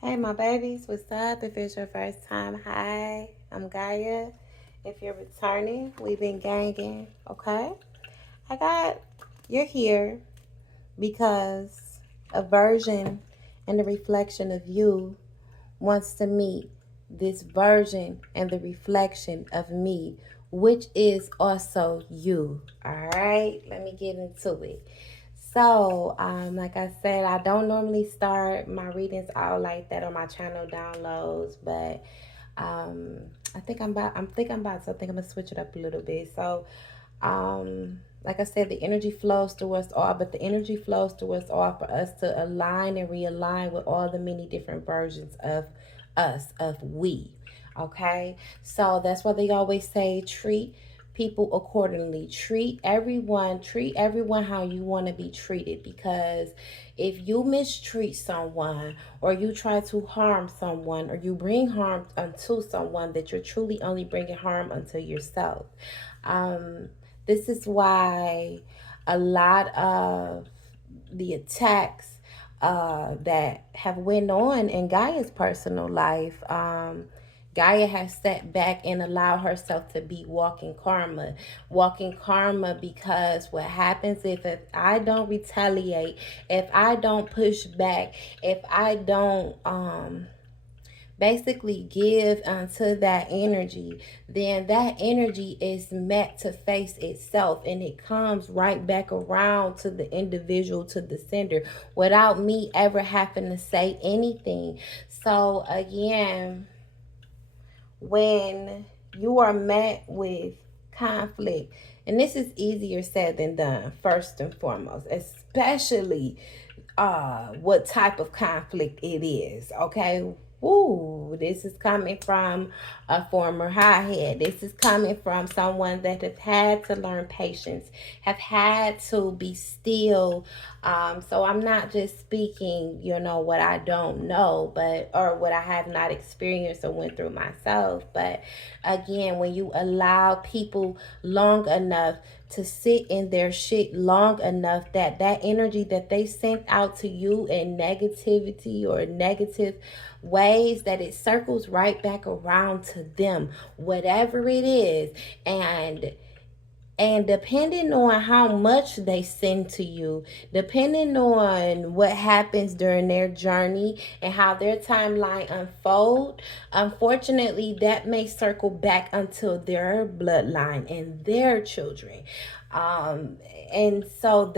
Hey, my babies, what's up? If it's your first time, hi, I'm Gaia. If you're returning, we've been ganging, okay? You're here because a version and a reflection of you wants to meet this version and the reflection of me, which is also you, all right? Let me get into it. So, like I said, I don't normally start my readings out like that on my channel downloads, but um, I think I'm gonna switch it up a little bit. So, like I said, the energy flows through us all, but the energy flows through us all for us to align and realign with all the many different versions of us, of we. Okay, so that's why they always say treat people accordingly. Treat everyone how you want to be treated, because if you mistreat someone or you try to harm someone or you bring harm unto someone, that you're truly only bringing harm unto yourself. um this is why a lot of the attacks that have went on in Gaia's personal life, Gaia has sat back and allowed herself to be walking karma, because what happens if I don't retaliate, if I don't push back, if I don't basically give unto that energy, then that energy is meant to face itself, and it comes right back around to the individual, to the sender, without me ever having to say anything. So again, when you are met with conflict, and this is easier said than done, first and foremost, especially what type of conflict it is, okay? Ooh, this is coming from a former highhead. This is coming from someone that have had to learn patience, have had to be still. So I'm not just speaking, what I don't know, but or what I have not experienced or went through myself. But again, when you allow people long enough to sit in their shit long enough, that energy that they sent out to you in negativity or negative ways, that it circles right back around to them, whatever it is. And depending on how much they send to you, depending on what happens during their journey and how their timeline unfold, unfortunately, that may circle back until their bloodline and their children. Um, and so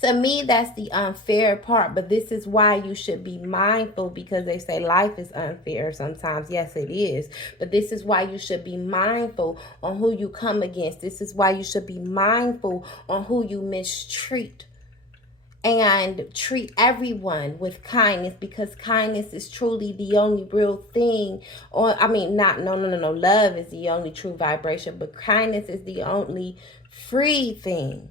to me, that's the unfair part. But this is why you should be mindful, because they say life is unfair sometimes. Yes, it is. But this is why you should be mindful on who you come against. This is why you should be mindful on who you mistreat, and treat everyone with kindness, because kindness is truly the only real thing. Or I mean, not no, love is the only true vibration, but kindness is the only free thing.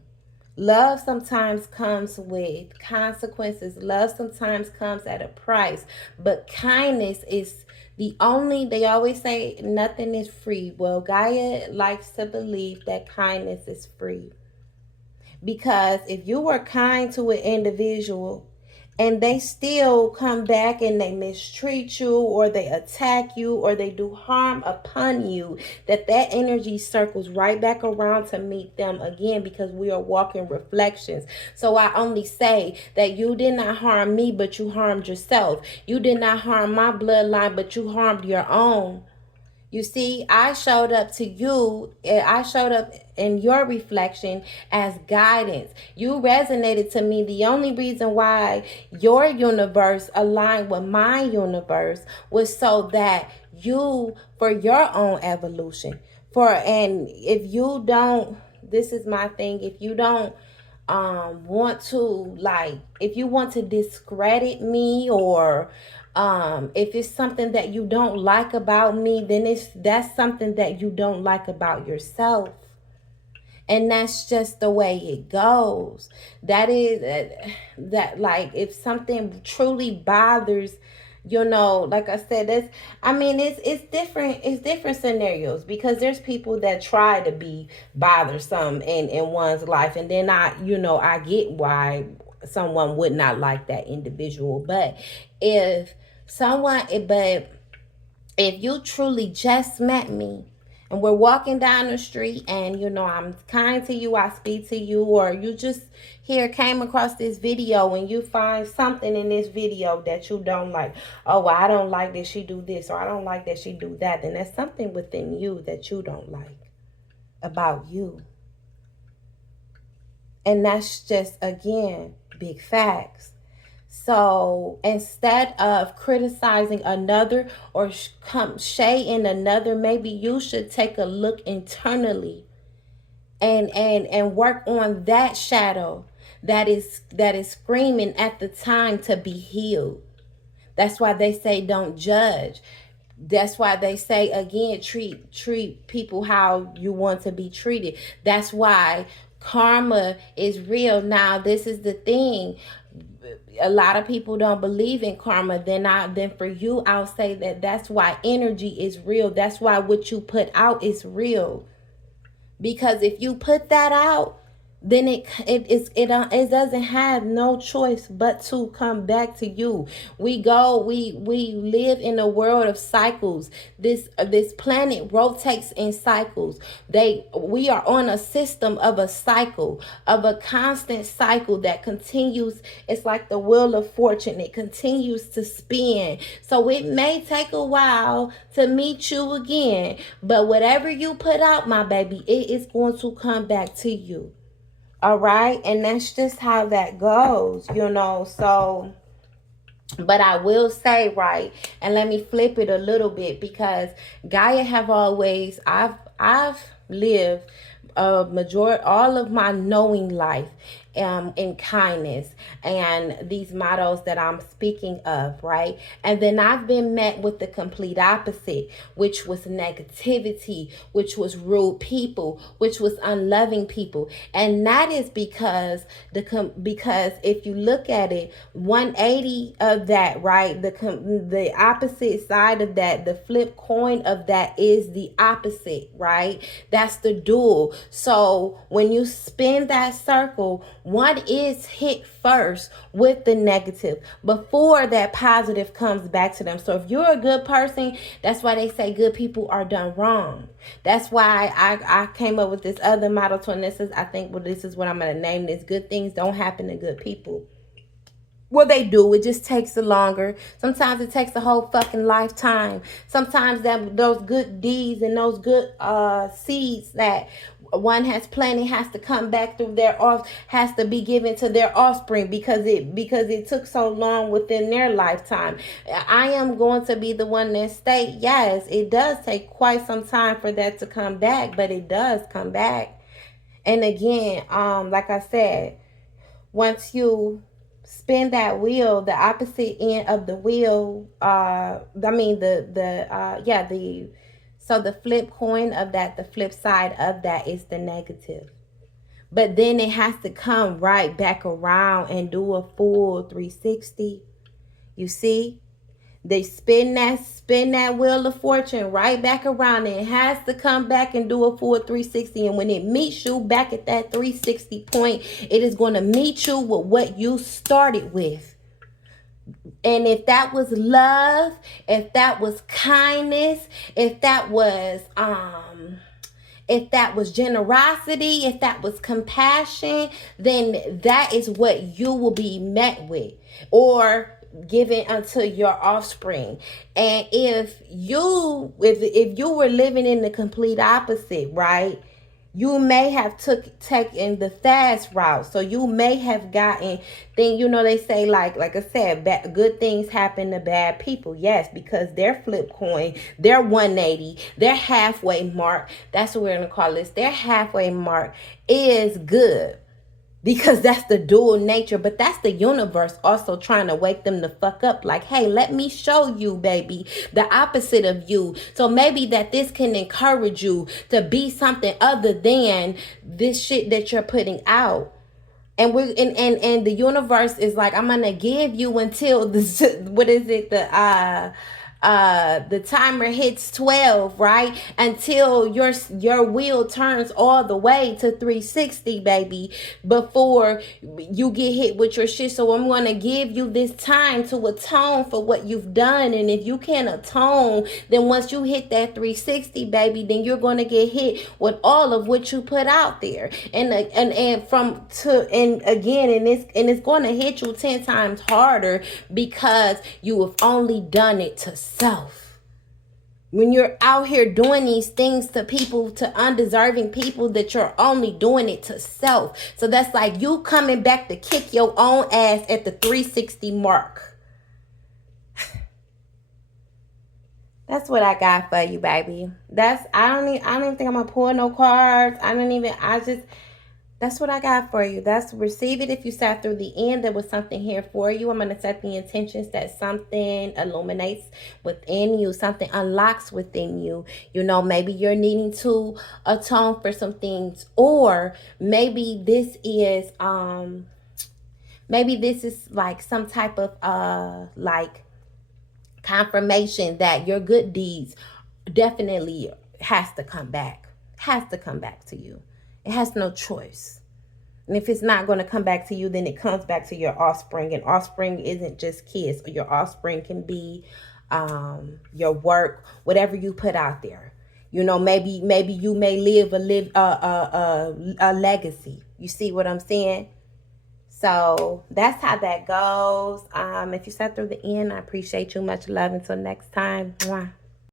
Love sometimes comes with consequences. Love sometimes comes at a price. But kindness is the only, they always say nothing is free. Well, Gaia likes to believe that kindness is free. Because if you were kind to an individual and they still come back and they mistreat you or they attack you or they do harm upon you, that energy circles right back around to meet them again, because we are walking reflections. So I only say that you did not harm me, but you harmed yourself. You did not harm my bloodline, but you harmed your own. You see, I showed up to you, I showed up in your reflection as guidance. You resonated to me. The only reason why your universe aligned with my universe was so that you, for your own evolution, and if you don't, this is my thing, if you don't want to, like, if you want to discredit me, or if it's something that you don't like about me, then that's something that you don't like about yourself. And that's just the way it goes. That is that, like, if something truly bothers, like I said, it's different. It's different scenarios, because there's people that try to be bothersome in one's life, and then I get why someone would not like that individual. But if someone, but if you truly just met me and we're walking down the street and, you know, I'm kind to you, I speak to you, or you just here came across this video and you find something in this video that you don't like. Oh, well, I don't like that she do this, or I don't like that she do that. Then there's something within you that you don't like about you. And that's just, again, big facts. So instead of criticizing another or shading another, maybe you should take a look internally and work on that shadow that is screaming at the time to be healed. That's why they say don't judge. That's why they say, again, treat people how you want to be treated. That's why karma is real. Now, this is the thing. A lot of people don't believe in karma. Then for you, I'll say that's why energy is real. That's why what you put out is real. Because if you put that out, then it doesn't have no choice but to come back to you. We live in a world of cycles. This planet rotates in cycles. We are on a system of a cycle, of a constant cycle that continues. It's like the wheel of fortune. It continues to spin. So it may take a while to meet you again, but whatever you put out, my baby, it is going to come back to you. All right. And that's just how that goes, you know. So, but I will say, right, and let me flip it a little bit, because Gaia have always, I've lived all of my knowing life in kindness and these mottos that I'm speaking of, right? And then I've been met with the complete opposite, which was negativity, which was rude people, which was unloving people. And that is because if you look at it, 180 of that, right? The opposite side of that, the flip coin of that is the opposite, right? That's the dual. So when you spin that circle, one is hit first with the negative before that positive comes back to them. So if you're a good person, that's why they say good people are done wrong. That's why I came up with this other motto to, and this is what I'm going to name this: good things don't happen to good people. Well, they do. It just takes longer. Sometimes it takes a whole fucking lifetime. Sometimes those good deeds and those good seeds that one has planted has to come back through has to be given to their offspring because it took so long within their lifetime. I am going to be the one that state, yes, it does take quite some time for that to come back, but it does come back. And again, like I said, once you spin that wheel, the opposite end of the wheel, so the flip coin of that, the flip side of that is the negative. But then it has to come right back around and do a full 360. You see? They spin that wheel of fortune right back around, and it has to come back and do a full 360. And when it meets you back at that 360 point, it is going to meet you with what you started with. And if that was love, if that was kindness, if that was generosity, if that was compassion, then that is what you will be met with or given unto your offspring. And if you were living in the complete opposite, right, you may have taken the fast route. So you may have gotten they say, like I said, good things happen to bad people. Yes, because their flip coin, their 180, their halfway mark, that's what we're going to call this, their halfway mark is good. Because that's the dual nature, but that's the universe also trying to wake them the fuck up. Like, hey, let me show you, baby, the opposite of you. So maybe that this can encourage you to be something other than this shit that you're putting out. And the universe is like, I'm gonna give you until the the timer hits 12, right? Until your wheel turns all the way to 360, baby, before you get hit with your shit. So I'm going to give you this time to atone for what you've done. And if you can't atone, then once you hit that 360, baby, then you're going to get hit with all of what you put out there. And it's going to hit you 10 times harder because you have only done it to self. When you're out here doing these things to people, to undeserving people, that you're only doing it to self. So that's like you coming back to kick your own ass at the 360 mark. That's what I got for you, baby. I don't even think I'm gonna pull no cards. That's what I got for you. Receive it if you sat through the end. There was something here for you. I'm going to set the intentions that something illuminates within you, something unlocks within you. You know, maybe you're needing to atone for some things, or maybe this is like some type of like confirmation that your good deeds definitely has to come back to you. It has no choice. And if it's not going to come back to you, then it comes back to your offspring. And offspring isn't just kids. Your offspring can be your work, whatever you put out there. You know, maybe you may live a legacy. You see what I'm saying? So that's how that goes. If you sat through the end, I appreciate you. Much love. Until next time. Mwah.